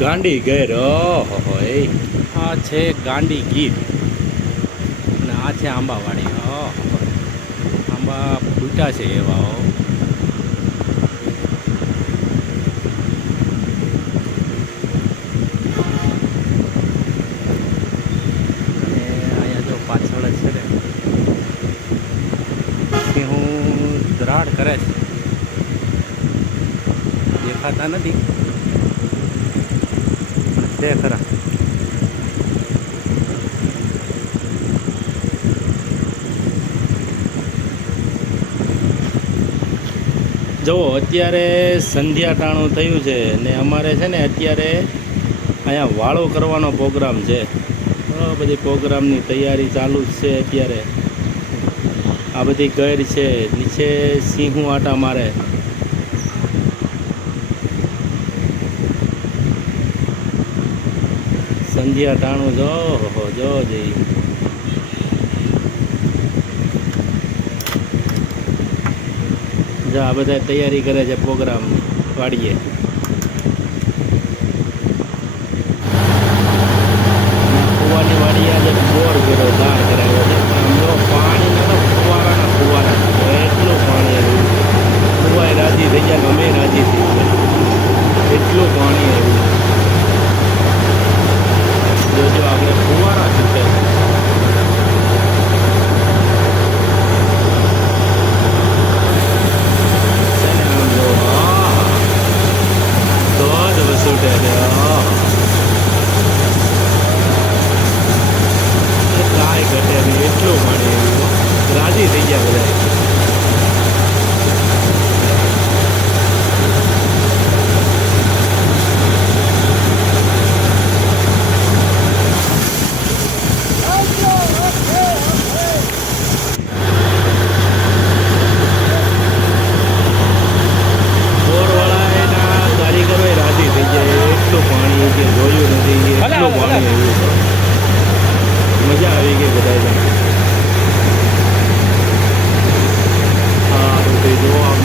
ગાંડી ઘેર ઓહો એ આ છે ગાંડી ગીર અને આ છે આંબાવાડી ઓહો આંબા ફૂટા છે એવા હો. અને અહીંયા જો પાછળ છે ને સિંહું ધરાડ કરે છે, દેખાતા નથી તે ખરા. જુઓ અત્યારે સંધ્યા ટાણું થયું છે ને અમારે છે ને અત્યારે અહીંયા વાળો કરવાનો પ્રોગ્રામ છે. બધી પ્રોગ્રામની તૈયારી ચાલુ જ છે અત્યારે. આ બધી ગેર છે, નીચે સિંહું આટા મારે. સંધ્યા ટાણું જો જો જઈ આ બધા તૈયારી કરે છે પ્રોગ્રામ વાડીએ. કુવાની વાડીએ આજે બોર કર્યો, દાળ કરાવ્યો છે. આમ જો પાણીના તો ફુવારાના ફુવારા એટલું પાણી આવ્યું. ફુવાય રાજી થઈ ગયા, અમે રાજી થઈ ગયા, એટલું પાણી આવ્યું. જોજો આપણે ફુવારા છૂટે કાંઈ ઘટે નહીં, એટલું પાણી આવ્યું. રાજી થઈ ગયા બધા. મજા આવી ગઈ બધાને. હા, જોવા